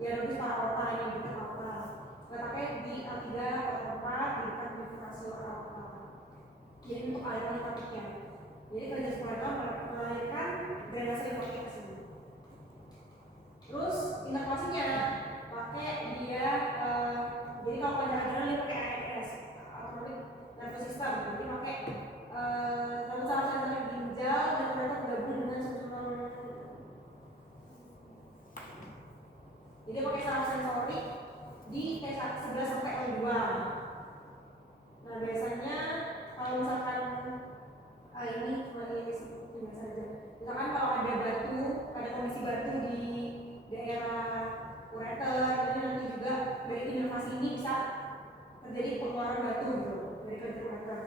ya logis para aorta ini di dekat aorta. Letaknya di A3 atau 4 di dekat bifurkasional aorta. Jadi untuk aliran limfatiknya. Jadi kerja spinal melahirkan drainase limfatik ke sini. Terus inervasinya pakai dia jadi kalau panjang dia pakai ANS autonomic nervous system. Jadi pakai saraf sensorik ginjal dan ternyata gabung dengan susunan. Jadi pakai saraf sensorik di T11 sampai T2. Nah biasanya kalau misalkan ini cuma ini biasa saja. Misalkan kalau ada batu, ada komisi batu di daerah ureter, ini nanti juga dari inervasi ini bisa terjadi pengeluaran batu gitu, dari kerja ureter.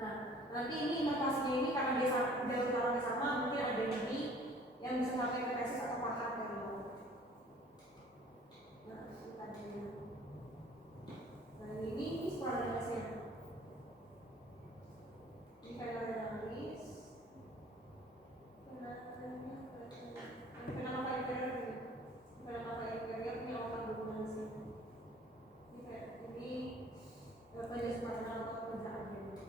Nah, nanti ini inovasinya ini karena dia jalur darahnya sama, mungkin ada ini yang bisa sampai ke tesis atau pahat dari bawah. Nah, kita dulu. Nah, ini sporadasnya. Ini kayak analis. Kenapa inferior ini orang dukungan sini. Ini penjelasan atau penjelasan.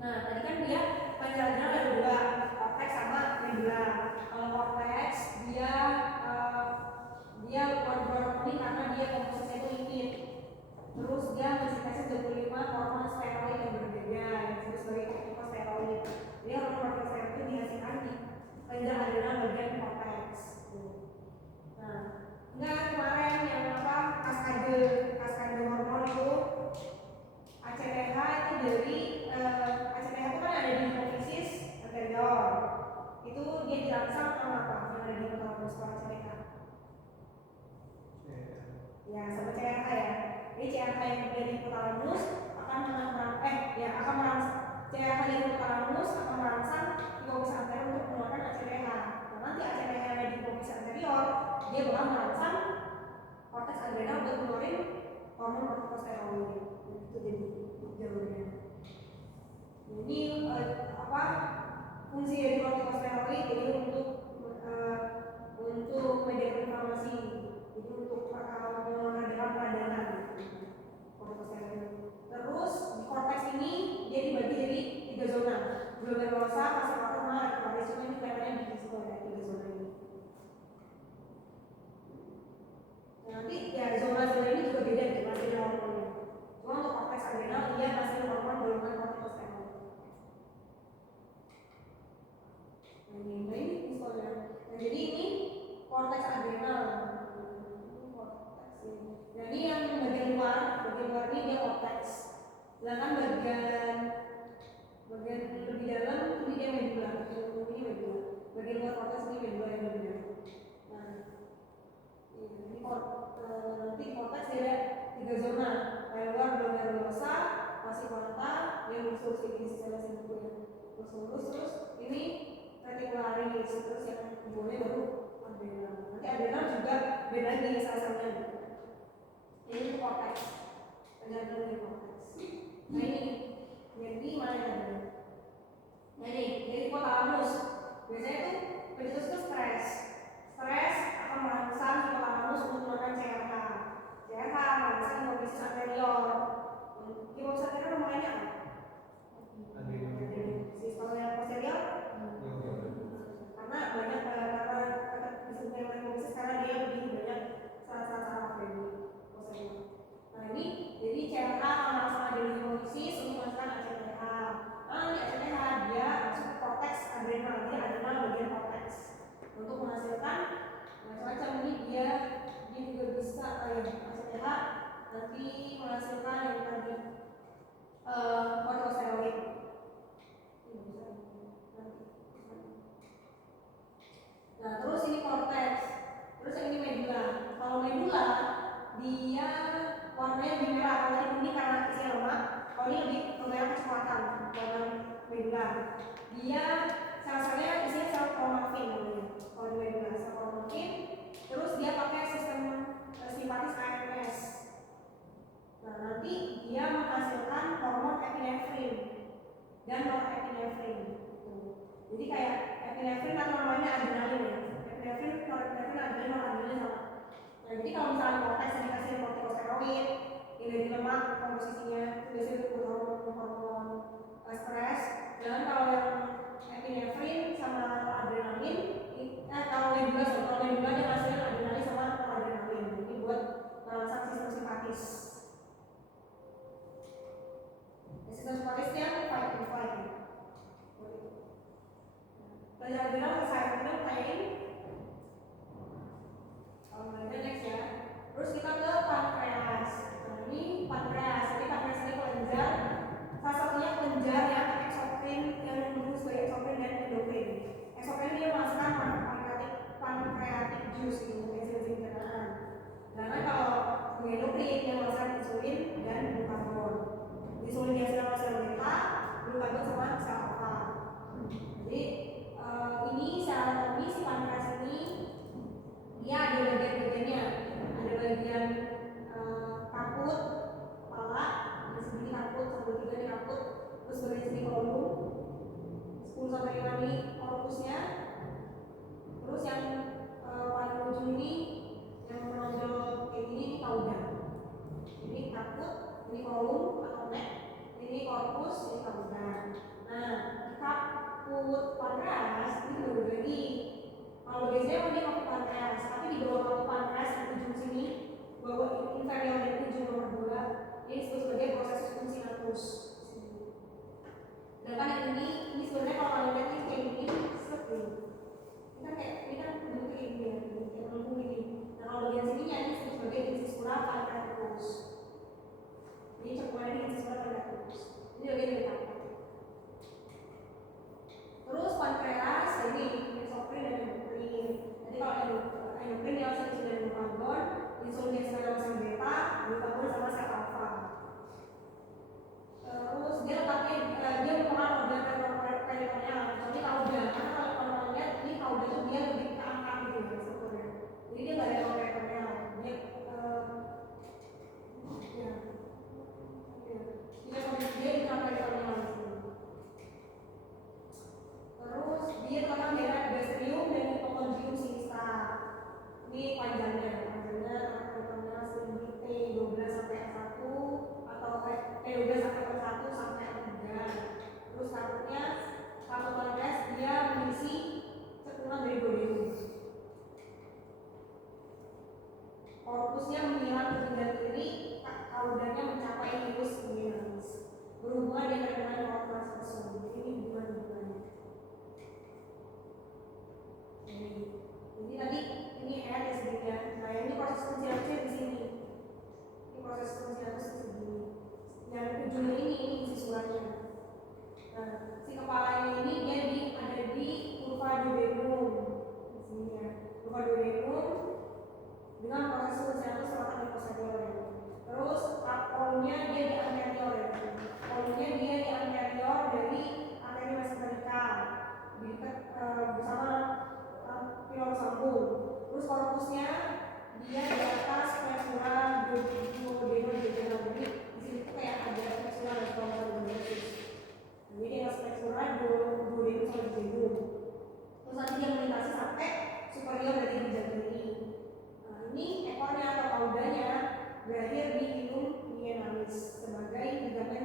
Nah, tadi kan dia penjelasannya ada dua, korteks sama medula. Kalau korteks dia warna-warni karena dia komposisinya itu lipid. Terus dia mensintesis 25 hormon steroid yang berbeda yang disebut sebagai kortikosteroid. Jadi hormon kortikosteroid itu dihasilkan di kelenjar adrenal bagian korteks. Nah, enggak kemarin yang apa kaskade hormon itu ACTH itu dari ACTH itu kan ada di hipofisis anterior. Itu dia dirangsang sama apa? Yang ada di hipotalamus ACTH. Ya, sama CRH ya. Jadi CRH yang dari hipotalamus akan merangsang CRH dari hipotalamus akan merangsang hipofisis anterior untuk mengeluarkan ACTH. Nah, nanti ACTH yang ada di hipofisis anterior dia bakal merangsang korteks adrenal untuk mengeluarin hormon kortikosteroid. Itu jadi jalurnya. Ini fungsi dari kortikosteroid jadi untuk mediator inflamasi. Jadi untuk meredakan peradangan kortikosteroid. Terus di korteks ini dia dibagi jadi 3 zona. Glomerulosa, vasovator, sama retrovaris. Ini kelihatannya di situ ada 3 zona ini. Nanti ya zona-zona ini juga beda gitu masih ada hormonnya. Cuma untuk korteks adrenal dia masih hormon golongan kortikosteroid. Nah ini misalnya. Nah jadi ini korteks adrenal. Jadi yang bagian luar ini dia korteks. Sedangkan bagian lebih dalam ini dia medula. Ini medula. Bagian luar korteks ini medula yang lebih dalam. Nah, ini nanti korteks ada 3 zona. Yang luar glomerulosa, fasciculata, yang lurus ini sisa simpul ya. Terus ini reticularis, terus yang keduanya baru adrenal. Nanti adrenal juga beda lagi sel-selnya. Ini korteks, penjelasan dari korteks. Nah ini, jadi mana yang ada? Nah ini, jadi hipotalamus. Biasanya itu pencetus itu stres akan merangsang hipotalamus untuk melakukan CRH merangsang hipofisis anterior. Hipofisis anterior namanya apa? Sistemnya posterior. Karena banyak disebutnya hipofisis karena dia lebih banyak saraf-saraf dari posterior. Nah ini, jadi CRH akan merangsang adrenal hipofisis untuk melakukan ACTH. Nanti ACTH dia masuk ke korteks adrenal, dia adrenal bagian korteks untuk menghasilkan macam-macam. Ini dia juga bisa ACTH nanti menghasilkan yang tadi kortikosteroid. Nah terus ini korteks, terus yang ini medula. Kalau medula dia warnanya lebih merah, kalau ini kuning karena isinya lemak. Kalau ini lebih merah kecoklatan warna medula. Dia sel-selnya isinya sel kromatin namanya. Kalau di medula sel kromatin. Terus dia pakai sistem simpatis ANS. Nah nanti dia menghasilkan hormon epinefrin dan norepinefrin. Jadi kayak epinefrin atau namanya adrenalin ya. Epinefrin, norepinefrin, adrenalin sama. Nah, jadi kalau misalnya korteks yang dikasih kortikosteroid yang dari lemak komposisinya itu biasanya hormon stres. Dan kalau yang epinefrin sama adrenalin, kalau medula dia ngasih adrenalin sama adrenalin. Ini buat merangsang sistem simpatis. Sistem simpatis yang fight and flight. Pelajaran adrenal selesai, kemudian pertanyaan. Next ya. Terus kita ke pankreas. Nah, ini pankreas. Jadi pankreas ini kelenjar. Salah satunya kelenjar yang eksokrin yang disebut sebagai eksokrin dan endokrin. Eksokrin dia menghasilkan pankreatic juice gitu, enzim pencernaan. Karena kalau endokrin yang menghasilkan insulin dan glukagon. Insulin dihasilkan oleh sel beta, glukagon sama sel alfa. Jadi ini secara anatomi si pankreas ini dia ada bagian-bagiannya, ada bagian kaput, kepala, di sini kaput, sampai 3 di kaput, terus bagian sini kolum, 10 sampai 5 di korpusnya, terus yang paling ujung ini yang menonjol kayak gini ini kauda. Ini kaput, ini kolum atau neck, ini korpus, ini kauda. Nah, kaput pankreas ini berbagi. Kalau biasanya dia kaput pankreas, tapi di bawah kaput pankreas di ujung sini, bawah inferior dari ujung nomor 2, ini disebut sebagai proses funcinatus. Sedangkan yang ini sebenarnya kalau kalian lihat ini kayak gini, seperti ini kan bentuknya kayak gini ya, kayak melengkung gini. Nah kalau bagian sininya ini disebut sebagai incisura pancreaticus. Ini cekuan ini incisura pancreaticus. Ini bagian dari kaput. Terus pankreas ini eksokrin dan endokrin. Jadi kalau endokrin dia harus insulin dan glukagon, insulin dia sama sel beta, glukagon sama sel alfa. Terus dia letaknya dia merupakan organ peritoneal. Kecuali kauda, karena kalau lihat ini kauda itu dia lebih ke angkat gitu ya strukturnya. Jadi dia nggak ada organ peritoneal. Dia dia intraperitoneal. Terus dia terkadang daerah gastrium dan hipokondrium sinistra. Ini panjangnya peritoneal setinggi T12 sampai S1 atau T12 sampai S1 sampai S3. Terus satunya kaput pankreas dia mengisi cekungan dari duodenum. Korpusnya menyilang ke bidang kiri, kaudanya mencapai hilus pinggiris. Berhubungan dengan korpus tersebut. Ini hubungan-hubungannya. Jadi tadi ini head ya sedikit. Nah ini proses funcinatusnya di sini. Ini proses funcinatus di sini. Yang ujungnya ini incisura-nya. Nah si kepalanya ini dia ada di kurva duodenum di sini ya. Kurva duodenum dengan proses funcinatus selatan di posterior ya. Terus kolumnya dia di anterior ya. Kolumnya dia di anterior dari arteri mesenterica di dekat bersama pilor sambung. Terus korpusnya dia di atas flexura duodenum. Jadi di sini tuh kayak ada flexura dan duodenum. Jadi di atas flexura duodenum sama duodenum. Terus nanti dia melintasi sampai superior dari bidang kiri. Nah, ini ekornya atau kaudanya berakhir di hilum lienalis sebagai ligamen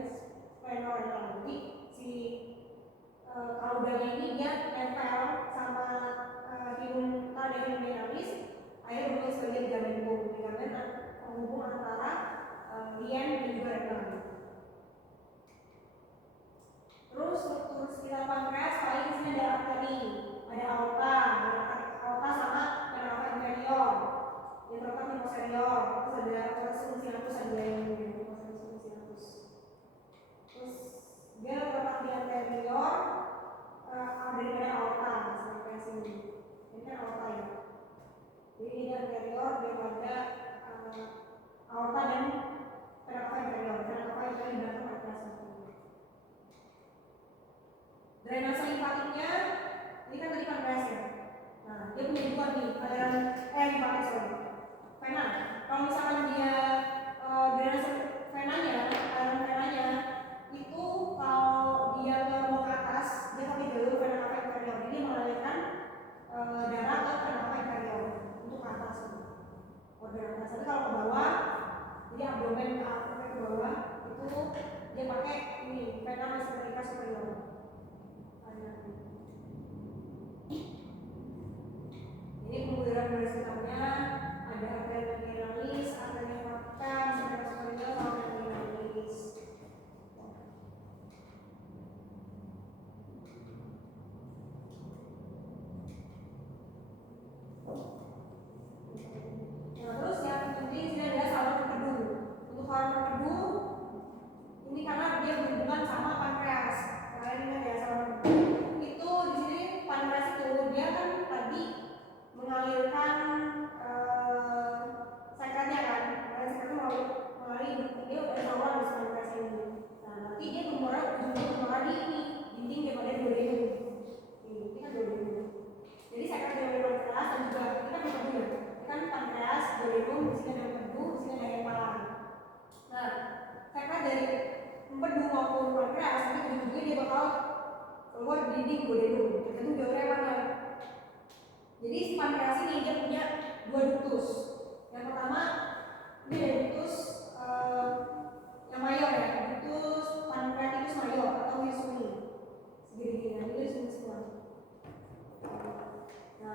splenorenal. Jadi si kaudanya ini dia nempel sama hilum lienalis, akhirnya berfungsi sebagai ligamen penghubung antara lien dan juga renal. Terus struktur sekitar pankreas paling di sini ada arteri, ada aorta sama vena inferior, yang terletak di posterior. Terus ada proses funcinatus ada yang proses funcinatus. Terus dia terletak di anterior daripada aorta sampai sini. Ini kan aorta ya. Jadi ini anterior daripada aorta dan vena inferior. Vena inferior di belakang pankreas. Drainase limpatiknya ini kan tadi pankreas ya. Nah, dia punya dua nih, aliran limpatik sorry. Vena. Kalau misalkan dia drainase venanya, aliran venanya itu kalau dia mau ke atas, dia pakai jalur vena cava inferior. Jadi mengalirkan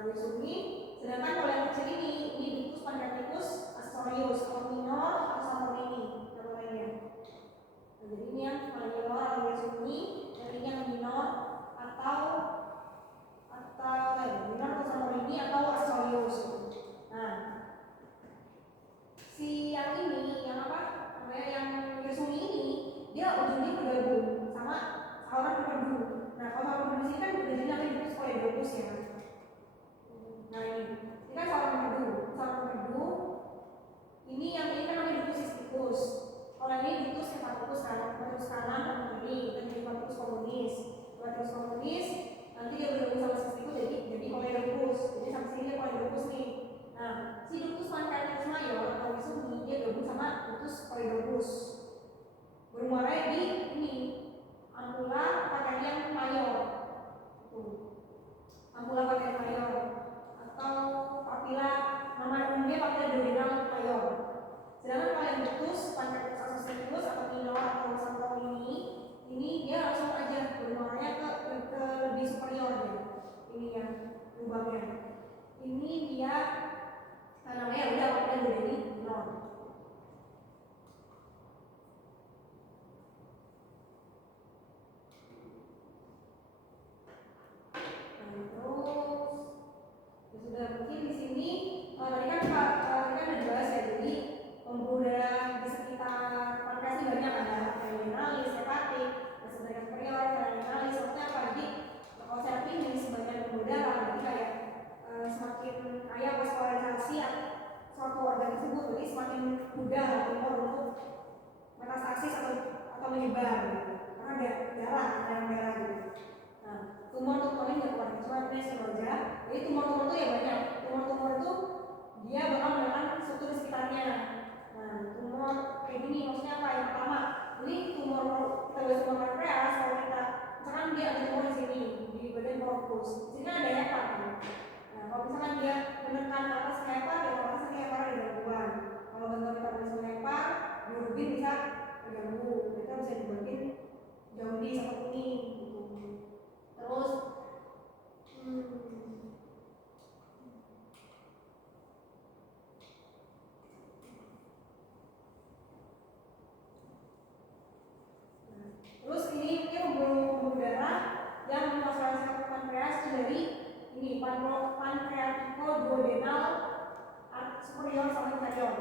Yosumi. Sedangkan kalau yang kecil ini ductus pancreaticus ascorius, kalau minor atau Santorini nama lainnya. Nah, jadi ini yang mayor atau Yosumi, dan ini yang minor atau minor atau Santorini atau ascorius. Nah, si yang ini, yang apa? Namanya yang Yosumi ini, dia ujungnya bergabung sama saluran berpedu. Nah, kalau saluran berpedu ini kan udah jadi namanya ductus polydotus ya. Nah ini kan saluran berpedu. Saluran berpedu ini yang ini kan namanya ductus cysticus. Kalau ini ductus hepaticus kan, hepaticus kanan dan kiri, dan hepaticus communis. Hepaticus communis nanti dia bergabung sama cysticus jadi polydotus. Jadi sampai sini dia polydotus nih. Nah, si ductus pancreaticus mayor atau Yosumi dia gabung sama ductus polydotus. Bermuara di ini ampula pancreas mayor. Ampula pancreas mayor atau papila, nama umumnya papila duodenal mayor. Sedangkan kalau yang ductus pancreaticus ascorius atau minor atau Santorini ini dia langsung aja bermuaranya ke lebih superior ya. Ini yang lubangnya. Ini dia namanya udah papila duodenal minor. Sudah mungkin di sini tadi kan udah dibahas ya, jadi pembuluh darah di sekitar pankreas ini banyak, ada reninalis, hepatik, basovagal superior, reninalis, maksudnya apa? Jadi kalau saya pilih sebagian pembuluh darah, jadi kayak semakin kaya vaskularisasi suatu organ tersebut, jadi semakin mudah tumor untuk metastasis atau menyebar, gitu. Karena ada darah gitu. Nah, tumor-tumor ini nggak kuat, cuma ini saja. Jadi tumor-tumor itu ya banyak. Tumor-tumor itu dia bakal menekan struktur di sekitarnya. Nah, tumor kayak gini maksudnya apa? Yang pertama, ini tumor kita bahas tumor pankreas. Kalau kita misalkan dia ada tumor di sini di bagian bronkus, di sini ada hepar kan. Nah, kalau misalkan dia menekan ke atas hepar, ya otomatis hepar ada gangguan. Kalau bantuan metabolisme hepar, bilirubin bisa terganggu. Kita bisa dibuatin jaundice atau kuning. Terus terus ini pembuluh darah yang memvaskularkan pankreas itu dari ini pancreatico-duodenal superior sama inferior.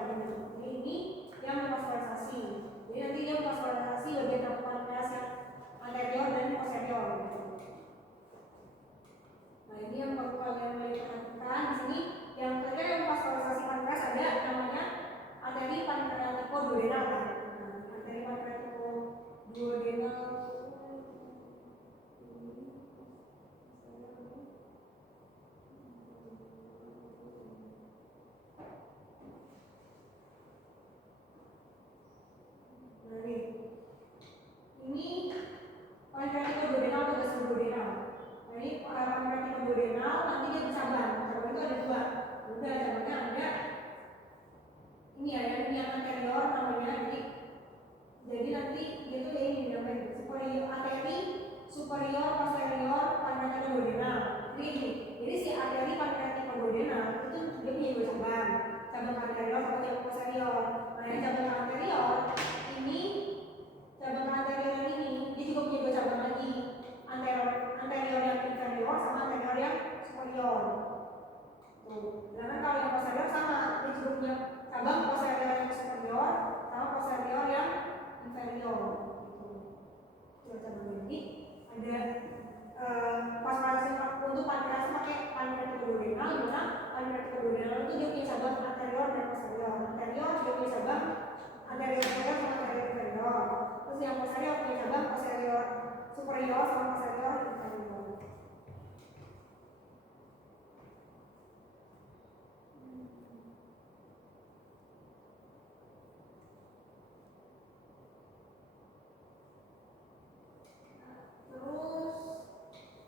Ini yang memvaskulisasi. Jadi nanti dia memvaskulisasi bagian pankreas yang anterior dan posterior. Nah, ini yang perlu kalian perhatikan di sini. Yang terakhir yang memvaskulisasi pankreas ada namanya arteri pancreatico-duodenal. Nah, arteri pancreatico-duodenal ini pancreatico-duodenal atau gastroduodenal. Nah, ini pancreatico-duodenal nanti dia bercabang. Cabang itu ada dua. Udah cabangnya ada. Ini ya, ini yang anterior namanya. Jadi nanti dia tuh ya ini namanya superior arteri superior posterior pancreatico-duodenal. Jadi si arteri pancreatico-duodenal itu dia punya dua cabang. Cabang anterior sama cabang posterior. Nah, yang cabang anterior ini cabang anterior ini dia juga punya dua cabang lagi, anterior yang inferior sama anterior yang superior. Tuh, sedangkan kalau yang posterior sama, dia juga punya cabang posterior yang superior sama posterior yang inferior. Dua cabang lagi ada vaskularasi untuk pankreas pakai pancreatico-duodenal, dimana pancreatico-duodenal itu dia punya cabang anterior dan posterior. Anterior dia punya cabang anterior superior sama anterior inferior. Terus yang posterior punya cabang posterior superior sama posterior inferior. Terus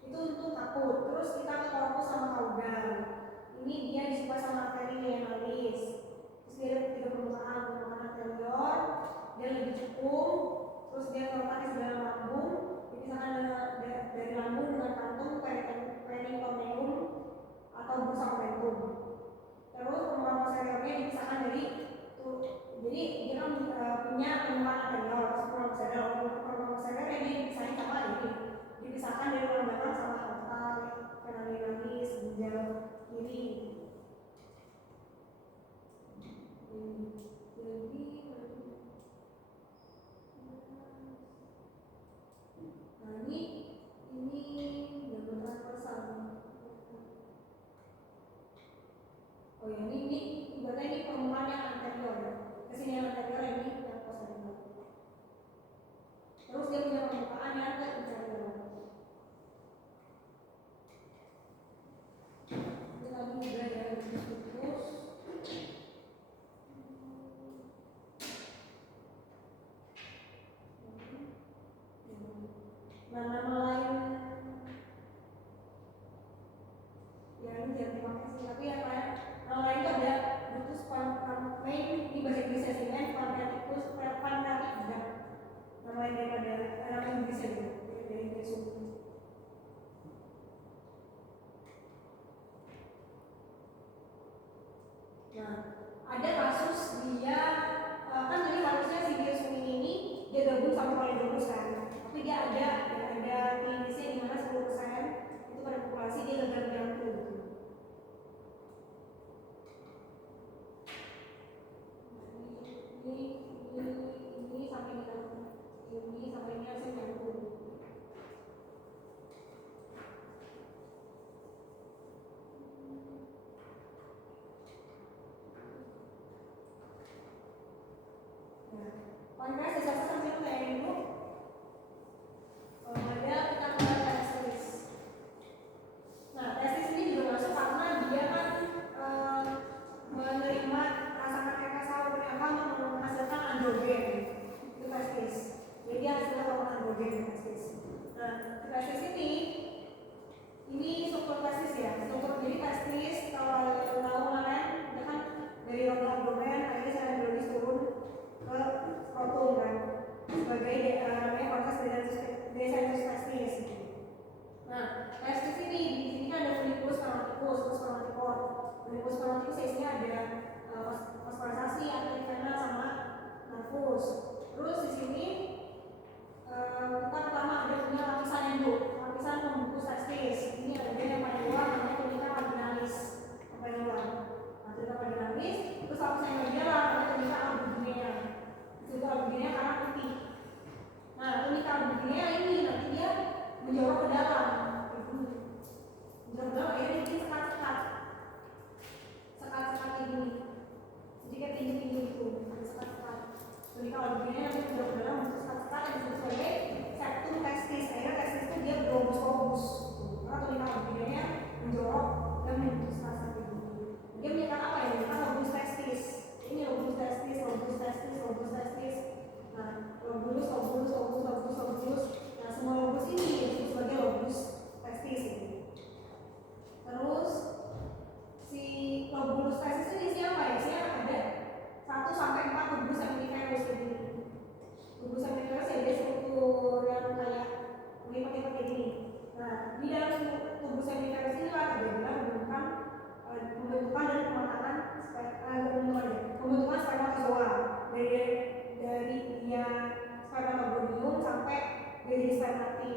itu untuk akut. Terus kita ke korpus sama kaudal. Ini dia disupply sama arteri reninalis. Terus dia ada tiga permukaan anterior, dia lebih cekung. Terus dia terletak di dalam lambung. Jadi misalkan dari lambung dengan kantung peritoneum atau dipisahkan dari tulang belakang sama otak, fenomenalis, ginjal kiri. Nah ini gangguan transversal. Oh ya ini berarti ini permukaan yang anterior ya. Kesini yang anterior ini yang posterior. Terus dia punya permukaan yang ke inferior. Ini lagi juga ya terus. Nah nama lain ya ini jangan dipakai sih, tapi ya kan nama lain itu ada butus main di bahasa Inggrisnya sih kan pancreaticus pancreatic nama lain daripada nama Inggrisnya gitu dari Inggris. Nah ada kasus dia kan tadi harusnya si Gersuni ini dia gabung sama Polygonus kan, tapi dia ada klinisnya di mana 10% itu pada populasi dia gagal jantung. Ini sampai ini sampai ini harusnya jantung. Kontras dasar sampai itu kayak dulu. Ada kita mulai testis. Nah testis ini juga masuk karena dia kan menerima rasakan rekesal apa menghasilkan androgen itu testis. Jadi dia hasilnya hormon androgen testis. Nah testis ini struktur testis ya. Struktur jadi testis kalau tahu kalian dia kan dari rongga abdomen akhirnya secara biologis turun ke skrotum kan sebagai namanya proses desensus testis. Nah testis ini di sini kan ada folliculus spermaticus, spermatikon. Folliculus spermaticus isinya ada fosforisasi, arteriana sama nervus. Terus di sini kita pertama ada punya lapisan endo, lapisan pembungkus testis. Ini ada yang paling luar namanya tunica vaginalis, yang paling luar. Nah tunica vaginalis, terus lapisan yang bagian namanya tunica albuginea. Juga albuginea karena putih. Nah tunica albuginea ini nanti dia menjorok ke dalam. Menjorok ke dalam akhirnya ini sekat-sekat ini. Sedikit tinggi-tinggi itu, ada sekat-sekat. Tunica albuginea nanti menjorok ke dalam untuk sekat-sekat yang disebut sebagai septum testis. Akhirnya testis itu dia globus. Karena tunica albuginea menjorok dan membentuk sekat-sekat ini. Dia menyekat apa ya? Menyekat lobus testis. Ini lobus testis. Nah, lobulus. Nah, semua lobus ini disebut sebagai lobus testis ini. Terus si lobulus testis ini siapa ya? Isinya ada 1 sampai 4 lobulus seminiferus ini. Lobulus seminiferus ya dia struktur yang kayak melipat-lipat kayak gini. Nah, di dalam lobulus seminiferus ini lah terjadilah pembentukan dan pematakan pembentukan spermatozoa dari dia spermatogonium sampai dia jadi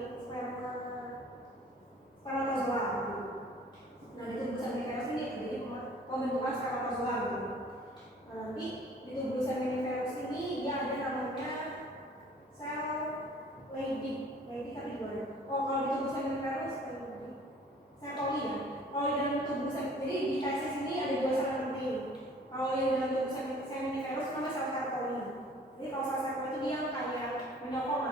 spermatozoa. Nah di tubuh seminiferus ini terjadi pembentukan spermatozoa gitu. Nanti di tubuh seminiferus ini dia ada namanya sel Leydig tapi dua ada. Oh kalau di tubuh seminiferus sel poli ya. Kalau di dalam tubuh jadi di testis ini ada 2 sel penting. Kalau yang dalam tubuh seminiferus namanya sel poli. Jadi kalau sel poli itu dia kayak menyokong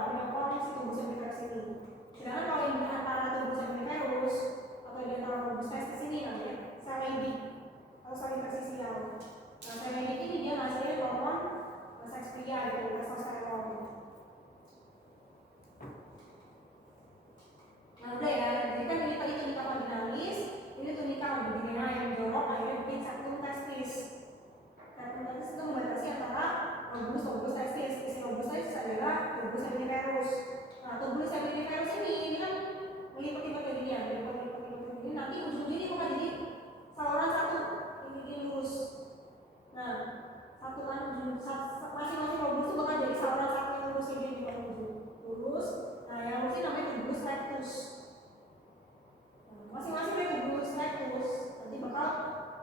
si tubuh seminiferus ini. Sedangkan kalau yang di antara tubuh seminiferus atau di antara tubuh testis ini namanya sel Leydig atau sel interstisial. Nah sel Leydig ini dia hasilnya hormon seks pria gitu, testosteron. Nah udah ya, jadi kan ini tadi tunica vaginalis, ini tunica albuginea yang jorok akhirnya bikin septum testis. Septum testis itu membatasi antara lobulus testis. Isi lobulus testis adalah lobulus seminiferus. Nah lobulus seminiferus ini kan melipat-lipat kayak gini ya, melipat-lipat ini nanti ujung-ujungnya ini bakal jadi saluran satu, ini lurus. Nah satu kan masing-masing lobulus itu bakal jadi saluran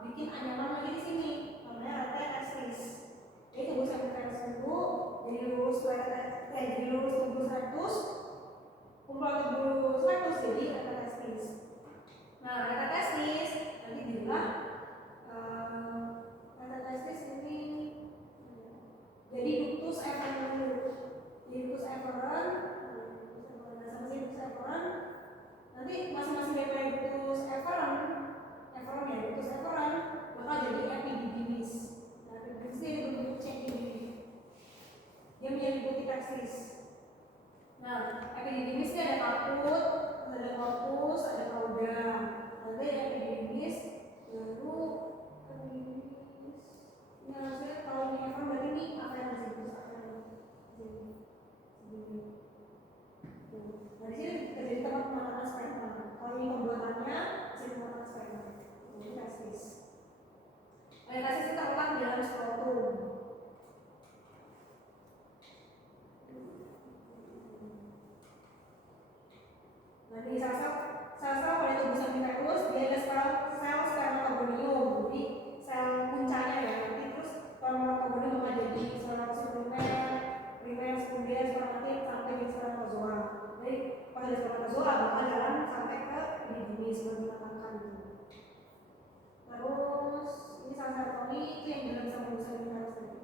bikin anyaman lagi di sini, namanya rantai testis. Jadi tubuh sampai dulu, jadi lurus jadi lurus tubuh 100, kumpulan tubuh 100 jadi rantai testis. Nah, rantai testis nanti dibilang rantai testis ini jadi ductus efferens. Ductus efferens nanti masing-masing dari ductus efferens bakal jadi epididymis. Nah, epididymis ini berbentuk cengkih, dia menyelimuti testis. Nah, epididymis ini ada kaput, ada corpus, ada cauda. Nanti epididymis baru epididymis. Nah, saya kalau ini efferens berarti ini apa yang masih ductus efferens segini. Nah, di sini terjadi tempat pematakan sperma. Kalau ini pembuatannya, di sini pematakan sperma. Ini testis. Testis itu terletak di dalam skrotum. Nah, di sel-sel pada tubuh seminiferus dia ada sel spermatogonium. Jadi sel puncanya ya. Nanti terus spermatogonium bakal jadi spermatozoa primer, sekunder, spermatid sampai di spermatozoa. Jadi pada spermatozoa bakal jalan sampai ke epididymis sebelum dimatangkan gitu. Terus ini sel Sertoli itu yang dalam sambung seminiferus tadi.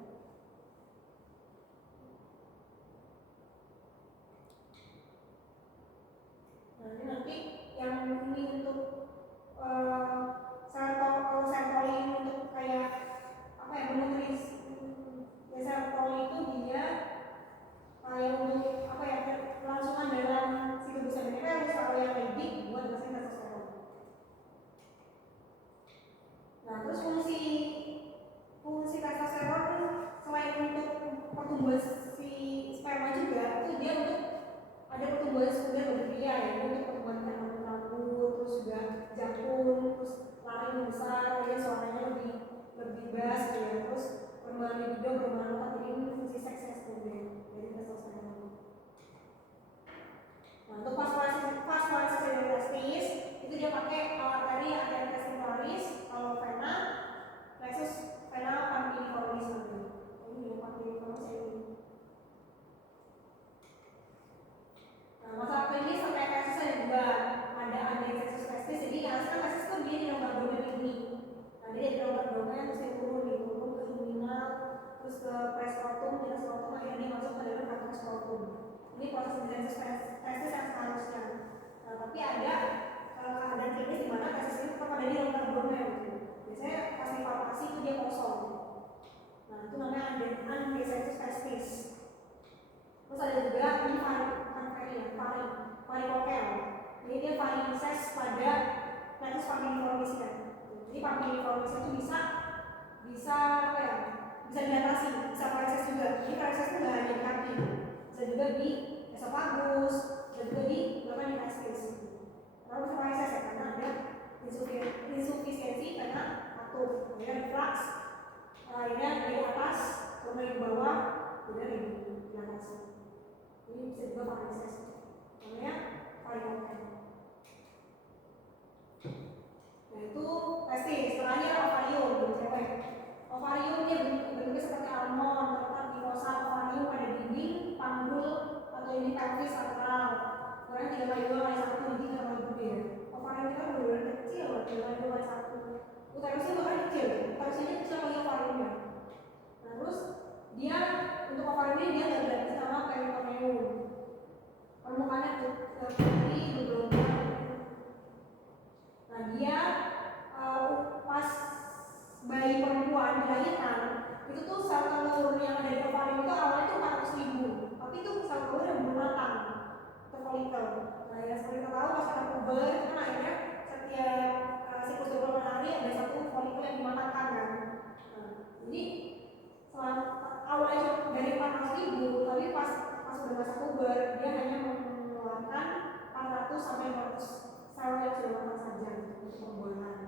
Nah, ini nanti yang ini untuk kalau Sertoli ini untuk kayak apa ya, menutris ya, Sertoli itu dia kayak untuk apa ya, kelangsungan dalam si tubuh seminiferus. Kalau yang lebih buat mesin testosteron. Nah, terus fungsi testosteron selain untuk pertumbuhan si sperma juga, itu dia untuk ada pertumbuhan sekunder berbeda ya, untuk pertumbuhan kandungan rambut, terus juga jakun, terus lari besar, ya suaranya lebih bass gitu ya, terus perkembangan libido bermanfaat, jadi fungsi seksnya sekunder dari testosteron. Nah, untuk vaskularitas dari testis itu dia pakai arteri testicularis, kalau vena plexus vena pampiniformis nanti. Ini yang pampiniformis ini. Nah, masalah klinis sampai testis ada dua, ada adenosis testis. Jadi kan testis itu dia di longgar domen ini. Nah, dia di longgar domen terus dia turun ke inguinal, terus ke prescrotum, tidak skrotum, akhirnya dia masuk ke dalam kantong skrotum. Ini proses adenosis testis yang seharusnya. Nah, tapi ada keadaan klinis di mana testis itu tetap ada di longgar domen. Biasanya pas dipalpasi itu dia kosong. Nah, itu namanya adenosis testis. Terus ada juga ini varikokel. Jadi dia varises pada plexus pampiniformis kan. Jadi pampiniformis itu bisa apa ya? Bisa diatasi, bisa varises juga. Jadi varises itu nggak hanya di kaki, bisa juga di esofagus, bisa juga di belakang di testis. Kalau bisa varises ya, karena ada insufisiensi karena atur, ya reflux, akhirnya dari atas turun ke bawah, kemudian di atas. Ini bisa juga varises, namanya varikokel. Nah, itu testis. Setelahnya ovarium untuk cewek. Ovarium dia bentuknya seperti almond, terletak di fosa ovarium pada dinding, panggul atau ini pelvis lateral. Ukuran 3x2x1, jadi nggak terlalu gede. Ovarium itu kan benar-benar kecil, 3x2x1. Uterusnya bahkan kecil, uterusnya kecil lagi ovariumnya. Nah, terus dia untuk ovarium ini dia nggak berarti sama peritoneum. Permukaannya putih bergelombang. Nah, dia pas bayi perempuan dilahirkan itu tuh sel telur yang ada di ovarium itu awalnya tuh 400.000, tapi itu sel telur yang belum matang, itu folikel. Nah, ya seperti kita tahu pas kita puber itu kan akhirnya setiap siklus 24 hari ada satu folikel yang dimatangkan kan. Nah, jadi awalnya dari 400.000, tapi pas udah masa puber dia hanya mengeluarkan 400 sampai 500 sel yang sudah matang saja untuk pembuahan.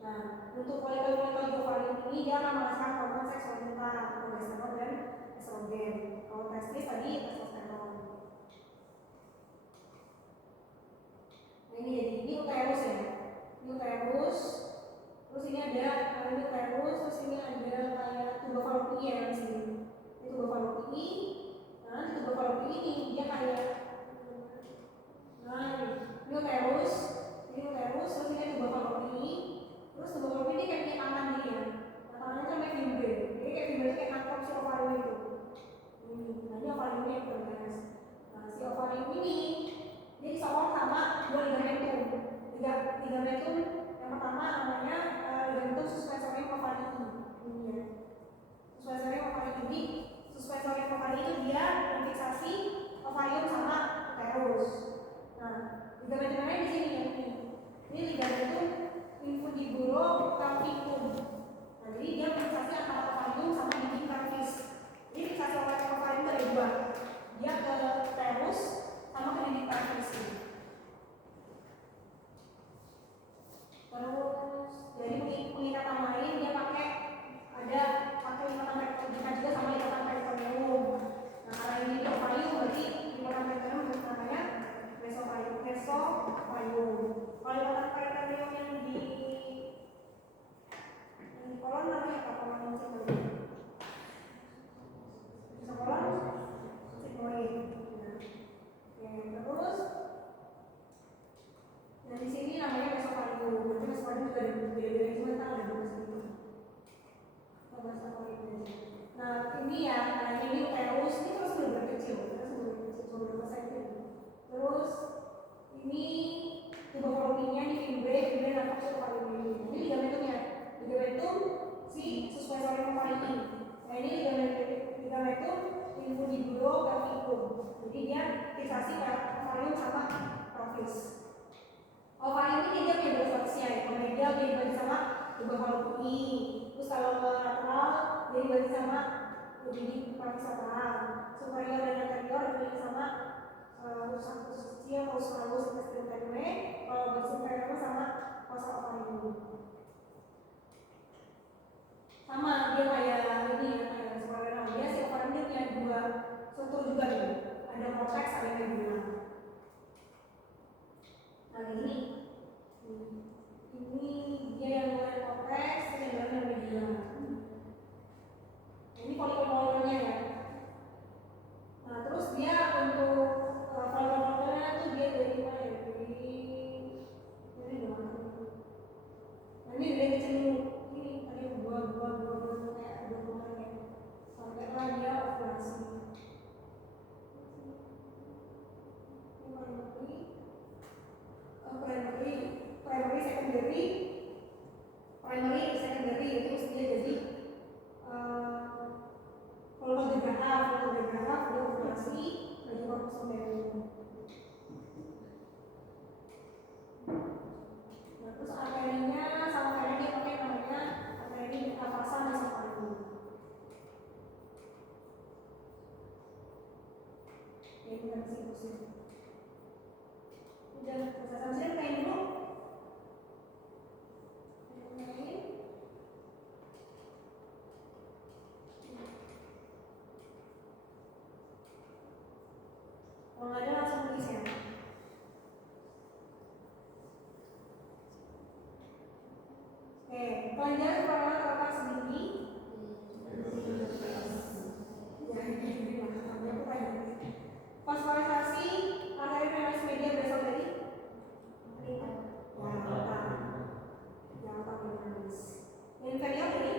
Nah, untuk folikel-folikel di ovarium ini dia akan menghasilkan hormon seks wanita, progesteron dan estrogen. Kalau testis tadi testosteron. Nah, ini uterus ya. Ini uterus nah di tubuh fallopi ini dia kayak nah ini uterus, terus ini tubuh fallopi, terus tubuh fallopi ini kayak tangan gini ya, nah tangannya itu namanya fimbre, jadi kayak fimbre kayak nangkap si ovarium itu. Nah ini ovariumnya yang bergas. Nah si ovarium ini dia disokong sama dua ligamentum. Ligamentum yang pertama namanya ligamentum suspensorium ovarii ini ya. Suspensorium ovarii ini, suspensorium ovarii itu dia memfiksasi ovarium sama uterus. Nah ligamentumnya di sini ya ini ligamentum infundibulum pelvicum. Nah jadi dia memfiksasi antara ovarium sama dinding pelvis. Jadi fiksasi ovarium itu ada dua, dia ke uterus sama ke dinding pelvis. Terus dari pengikatan lain dia pakai ikatan peritoneum juga sama ikatan peritoneum. Nah karena ini di ovarium berarti ikatan peritoneum namanya mesovarium. Kalau ikatan peritoneum yang di kolon namanya apa? Kolon sigmoid. Kolon sigmoid. Terus nah di sini namanya mesovarium. Nanti mesovarium juga ada beda-beda cuma tahu ada dua sini. Nah ini ya, nah ini uterus ini terus benar kecil, terus ini tubuh fallopinya di fimbre nangkap si ovarium ini. Ini ligamentumnya, ligamentum si suspensorium ovarii. Nah ini ligamentum infundibulum pelvicum. Jadi dia fiksasi ovarium sama pelvis. Ovarium ini dia punya dua faksnya ya, medial dia dibagi sama tubuh fallopi. Terus kalau lateral dia dibagi sama dinding pelvis lateral. Superior dan anterior dibagi sama usus kecil, usus halus, intestine. Kalau superior sama fossa ovarium. Sama dia kayak ini ya, kayak superior dia si ovarium dia punya dua struktur juga nih. Ada korteks, ada medula. Nah ini dia yang luar korteks, ini yang dalamnya medula. Ini folikel-folikelnya ya. Nah terus dia untuk folikel-folikelnya tuh dia dari mana ya? Dari mana? Nah ini dari kecil ini ada dua kayak ada buahnya. Sampailah dia ovulasi. Primary, secondary itu dia jadi kalau bergerak dia ovulasi bagi kromosom. Nah terus arterinya sama kayak dia pakai namanya arteri metafasa mesovarium. Ya benar sih. Udah proses saya kayak dulu. Kalau ada langsung tulis ya. Oke, kelenjar kepala otak segini. Ya, ini fosforisasi arteri venalis media berasal dari yang otak venalis. Inferior dari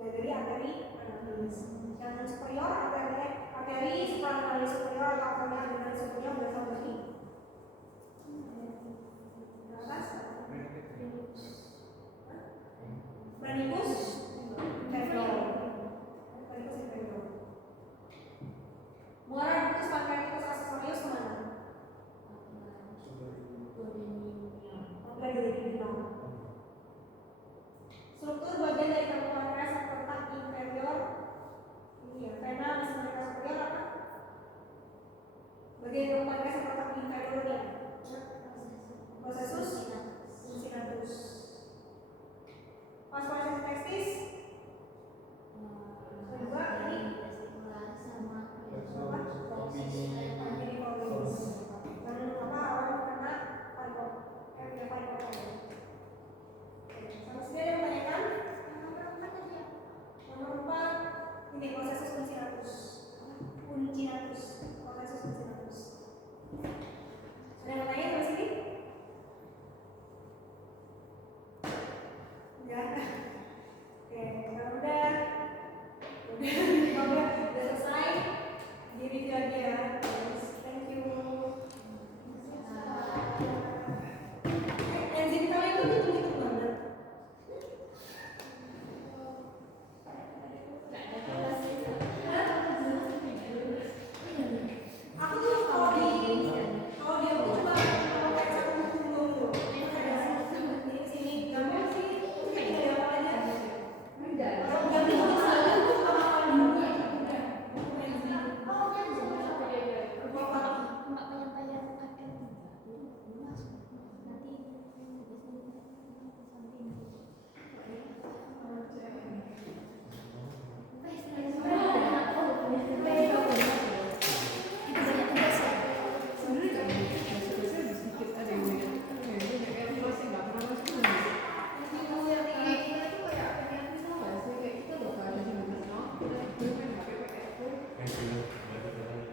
dari arteri venalis. Yang superior arteri supranalis superior atau arteri adrenalis superior berasal dari atas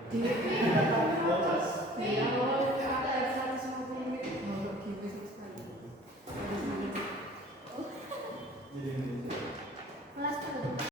Di